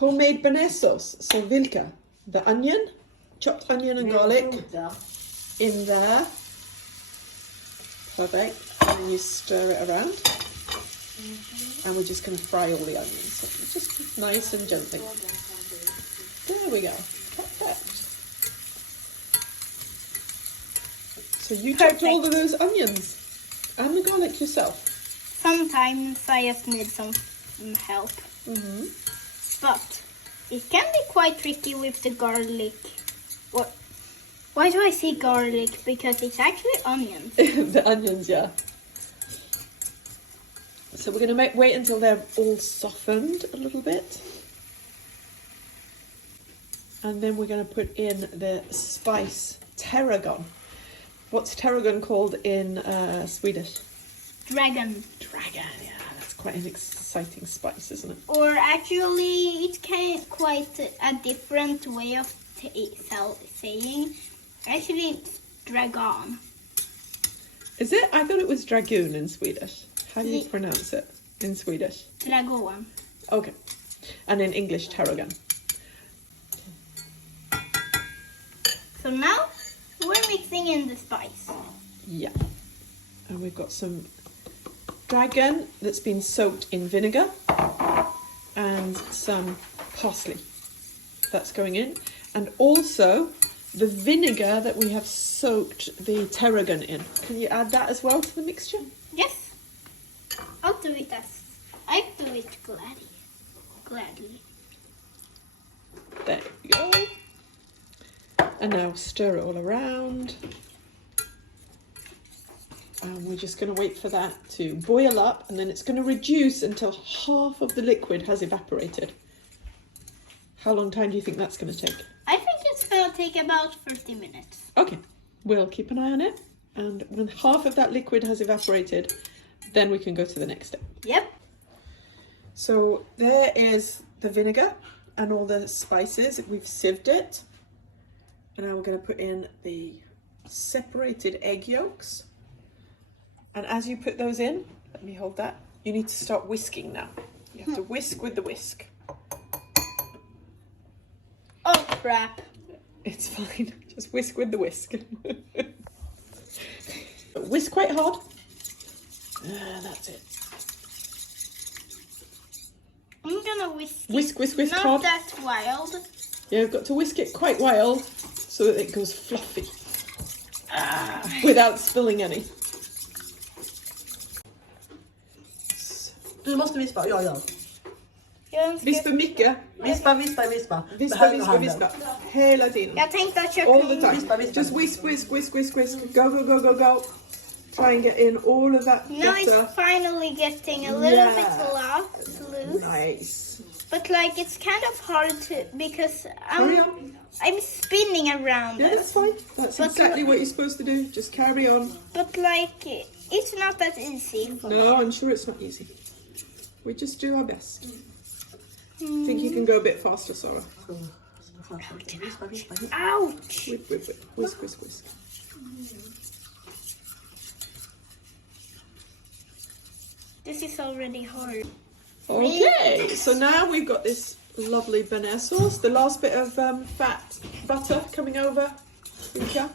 homemade Bernaise sauce. So Wilke, the onion, chopped onion and garlic in there. Perfect. And then you stir it around. And we're just going to fry all the onions. So just nice and gently. There we go. Perfect. So you chopped all of those onions and the garlic yourself? Sometimes I just need some help. But it can be quite tricky with the garlic. Why do I say garlic? Because it's actually onions. The onions, yeah. So we're going to wait until they're all softened a little bit. And then we're going to put in the spice tarragon. What's tarragon called in Swedish? Dragon. Dragon, yeah. That's quite an exciting spice, isn't it? Or actually, it's quite a different way of saying. Actually, it's dragon. Is it? I thought it was dragoon in Swedish. How do you pronounce it in Swedish? Dragon. Okay. And in English, tarragon. So now we're mixing in the spice. Yeah. And we've got some dragon that's been soaked in vinegar and some parsley that's going in. And also the vinegar that we have soaked the tarragon in. Can you add that as well to the mixture? Yes. I'll do it I do it gladly. There you go. And now stir it all around. And we're just going to wait for that to boil up, and then it's going to reduce until half of the liquid has evaporated. How long time do you think that's going to take? I think it's going to take about 30 minutes. Okay, we'll keep an eye on it. And when half of that liquid has evaporated, then we can go to the next step. Yep. So there is the vinegar and all the spices. We've sieved it. And now we're going to put in the separated egg yolks. And as you put those in, let me hold that, you need to start whisking now. You have to whisk with the whisk. Oh crap. It's fine, just whisk with the whisk. Whisk quite hard. That's it. I'm gonna whisk it. Whisk Not hard. that wild. Yeah, you've got to whisk it quite wild so that it goes fluffy. Without spilling any. Du måste vispa, jag gör. Vispa mycket. Vispa. Vispa. Hela tiden. Jag tänkte att jag All the time. Just whisk. Go. Try and get in all of that Now butter. it's finally getting a little bit loose. Nice. But like it's kind of hard to because Carry on. I'm spinning around Yeah, it. that's fine. That's exactly what you're supposed to do. Just carry on. But like it's not that easy for me. No, I'm sure it's not easy. We just do our best. I think you can go a bit faster, Sarah. Ouch! Whisk. This is already hard. Okay, so now we've got this lovely Bernaise sauce. The last bit of fat butter coming over. Wilke.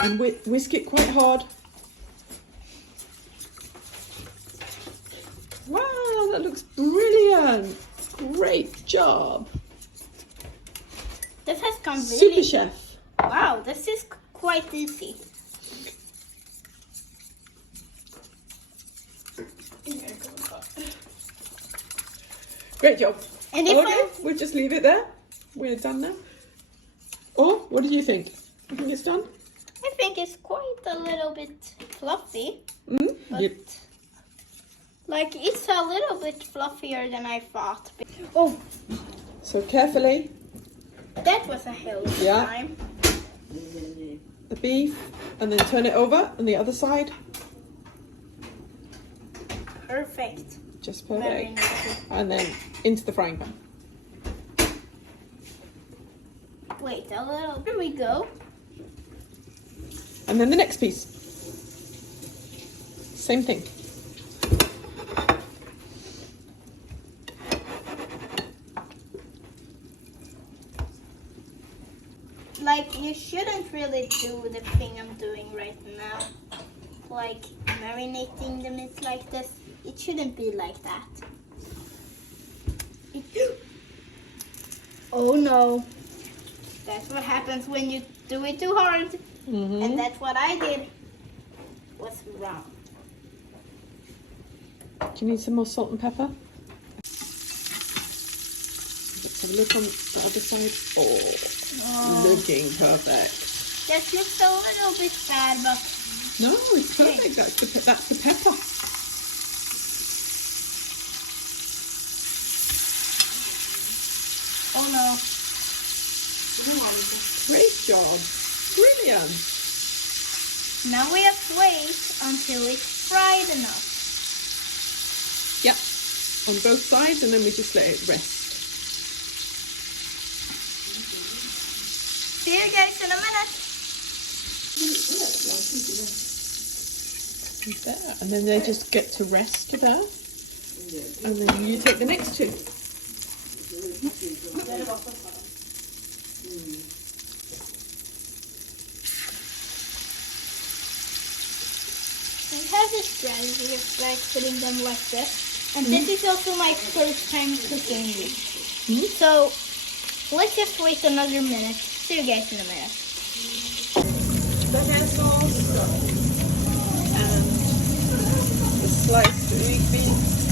And whisk it quite hard. Wow, that looks brilliant. Great job. This has gone Super really. chef. Wow, this is quite easy. Great job. And if Okay, we'll just leave it there. We're done now. Oh, what do you think? You think it's done? I think it's quite a little bit fluffy, but Yep. like it's a little bit fluffier than I thought. Oh, So carefully, that was a hell of a Yeah. time. the beef, and then turn it over on the other side. Perfect. Just Very perfect. nice. And then into the frying pan. Wait a little. Here we go. And then the next piece. Same thing. shouldn't really do the thing I'm doing right now. Like marinating the meat like this. It shouldn't be like that. Oh no. That's what happens when you do it too hard. And that's what I did. Was wrong. Do you need some more salt and pepper? Let's have a look on the other side. Oh, looking perfect. That looks a little bit bad, but No, it's perfect. That's the pepper. oh no. Great job. Brilliant. Now we have to wait until it's fried enough. Yep. On both sides, and then we just let it rest. See you guys in a minute. There. And then they just get to rest there. And then you take the next two. I have this strategy of like putting them like this. And this is also my first time cooking these. So let's just wait another minute. See you guys in a minute. Banana sauce and the sliced leek beans.